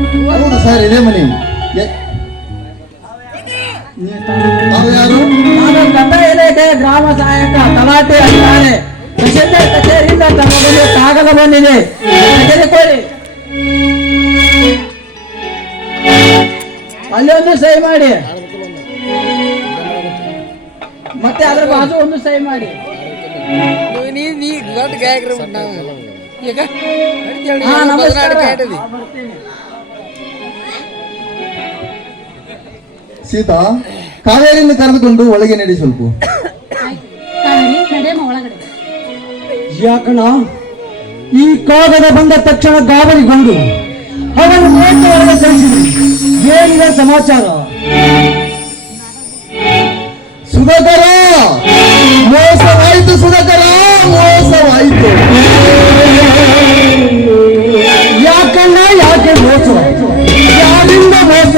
ಹೌದು ಸರ್, ಇದೇ ಮನೆ. ತಾವು ಯಾರು? ನಾನು ಕಂದಾಯ ಇಲಾಖೆ ಗ್ರಾಮ ಸಹಾಯಕ ತಲಾಟೆ ಅಧಿಕಾರಿ. ತಹಶೀಲ್ದಾರ್ ಕಚೇರಿಯಿಂದ ತಮಗೆ ಕಾಗದ ಬಂದಿದೆ, ತೆಗೆದುಕೊಳ್ಳಿ. ಅಲ್ಲಿ ಒಂದು ಸಹಿ ಮಾಡಿ, ಮತ್ತೆ ಅದ್ರ ಬಾಜು ಒಂದು ಸಹಿ ಮಾಡಿ. ಹಾ, ನಮಸ್ಕಾರ. ಬರ್ತೀನಿ. ಸೀತಾ, ಕಾವೇರಿಯನ್ನು ಕರೆದುಕೊಂಡು ಒಳಗೆ ನಡಿ ಸ್ವಲ್ಪ. ಕಾವೇರಿ ನಡೆಯಮ್ಮ ಒಳಗಡೆ. ಯಾಕಣ ಈ ಕಾಗದ ಬಂದ ತಕ್ಷಣ ಗಾಬರಿಗೊಂಡು ಅವನು ನೇತ್ರ ಒಳಗೆ ಕಳಿಸಿದೆ. ಏನಿದೆ ಸಮಾಚಾರ? ಸುಧಾಕರ, ಮೋಸವಾಯಿತು ಸುಧಾಕರ, ಮೋಸವಾಯಿತು. ಯಾಕಣ್ಣ, ಯಾಕೆ ಮೋಸ? ಯಾರಿಂದ ಮೋಸ?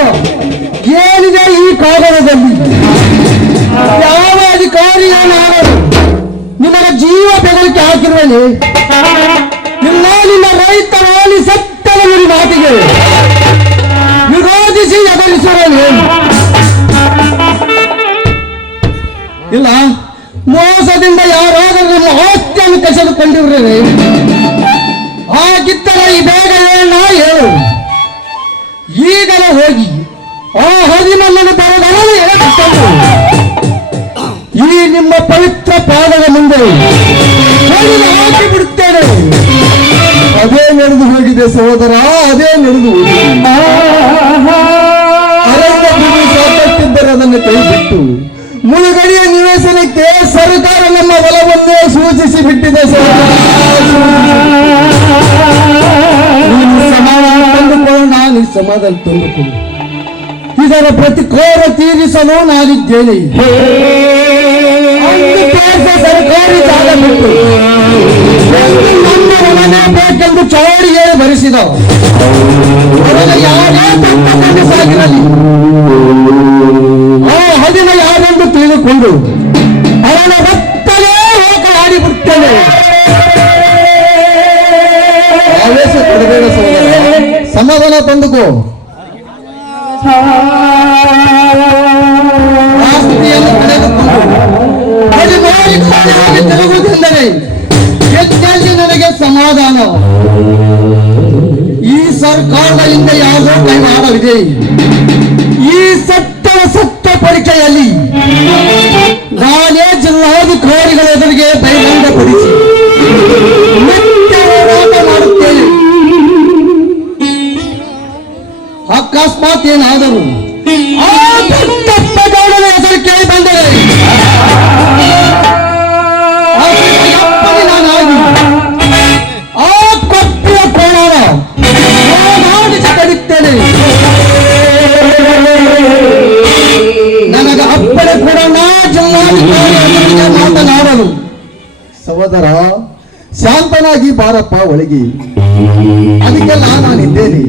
ಏನಿದೆ ಈ ಕಾಗದದಲ್ಲಿ? ಯಾವ ಅಧಿಕಾರಿಯ ನಾನು ನಿಮಗೆ ಜೀವ ಬೆದರಿಕೆ ಹಾಕಿರುವಲ್ಲಿ? ನಿನ್ನ ರೈತರಲ್ಲಿ ಸತ್ತಲ ನುಡಿ ಮಾತಿಗೆ ವಿರೋಧಿಸಿ ಎದುರಿಸುವಲ್ಲಿ ಇಲ್ಲ. ಮೋಸದಿಂದ ಯಾರಾದರೂ ನಮ್ಮ ಆಸ್ತಿಯನ್ನು ಕಸಿದುಕೊಂಡಿರುವರೆ ಹಾಗಿದ್ದರೆ ಈ ಬೇಗ ಹೇಳು. ಈಗಲೇ ಹೋಗಿ ಆ ಹದಿನಲ್ಲನ್ನು ಬರದನ್ನು ಎಳೆದುಕೊಂಡು ಈ ನಿಮ್ಮ ಪವಿತ್ರ ಪಾದದ ಮುಂದೆ ಹಾಕಿ ಬಿಡುತ್ತೇನೆ. ಅದೇ ನಡೆದು ಹೋಗಿದೆ ಸಹೋದರ, ಅದೇ ನಡೆದು ಹೋಗಿದೆ. ಅರಣ್ಯ ಭೂಮಿ ಸಾಕಷ್ಟಿದ್ದರೆ ಅದನ್ನು ಕೈ ಬಿಟ್ಟು ಮುಳುಗಡೆಯ ನಿವೇಶನಕ್ಕೆ ಸರ್ಕಾರ ನಮ್ಮ ಹೊಲವನ್ನೇ ಸೂಚಿಸಿ ಬಿಟ್ಟಿದೆ ಸಹೋದರ. ನೀನು ಸಮಾಧಾನ ತಂದುಕೊಳ್ಳು, ನಾನು ಸಮಾಧಾನ ತಂದುಕೊಳ್ಳು. ಇದರ ಪ್ರತಿಕೋರ ತೀರಿಸಲು ನಾನಿದ್ದೇನೆ. ಒಂದು ದೇಶ ಸರ್ಕಾರಿ ಜಾಗ ಬಿಟ್ಟು ಒಂದು ನನ್ನ ಹೊಲನೇ ಬೇಕೆಂದು ಚೌಡಿಗೆ ಭರಿಸಿದ ಅವನ ಯಾರೇ ತಪ್ಪನ್ನು ಸಾಗಿರಲಿ, ಆ ಹದಿನ ಯಾರೆಂದು ತಿಳಿದುಕೊಂಡು ಅವನ ಭಕ್ತನೇ ಹೋಗಲಾಡಿಬಿಡ್ತೇನೆ. ಆವೇಶ ಪಡಬೇಡ ಸಹೋದರ, ಸಮಾಧಾನ ತಂದುಕೋ. ಆಸ್ತಿಯನ್ನು ಪಡೆದುಕೊಂಡು ಅಧಿಕಾರಿ ತಿರುಗುವುದೆಂದರೆ ಹೆಚ್ಚಾಗಿ ನನಗೆ ಸಮಾಧಾನ. ಈ ಸರ್ಕಾರದ ಹಿಂದೆ ಯಾವುದೋ ಕೈವಾಡವಿದೆ. ಈ ಸತ್ತ ಪರೀಕ್ಷೆಯಲ್ಲಿ ನಾನೇ ಜಿಲ್ಲಾಧಿಕಾರಿಗಳ ಎದುರಿಗೆ ಬಹಿರಂಗಪಡಿಸಿ ನಿತ್ಯ ಹೋರಾಟ ಮಾಡುತ್ತೇನೆ. ಅಕಸ್ಮಾತ್ ಏನಾದರೂ ಆ ದೊಡ್ಡಪ್ಪಗೌಡನ ಹೆಸರು ಕೇಳಿ ಬಂದರೆ ನಾನಾಗಿ ಆ ಕೊಪ್ಪಿನ ಕೋಣನ ಮಾಡಿಸಿ ಕಡಿತೇನೆ. ನನಗೆ ಅಪ್ಪಣೆ ಕೂಡ ನಾ ಜಿಲ್ಲಾಧಿಕಾರಿ ಮಾತನಾಡಲು. ಸಹೋದರ, ಶಾಂತನಾಗಿ ಬಾರಪ್ಪ ಒಳಗೆ, ಅದಕ್ಕೆಲ್ಲ ನಾನಿದ್ದೇನೆ.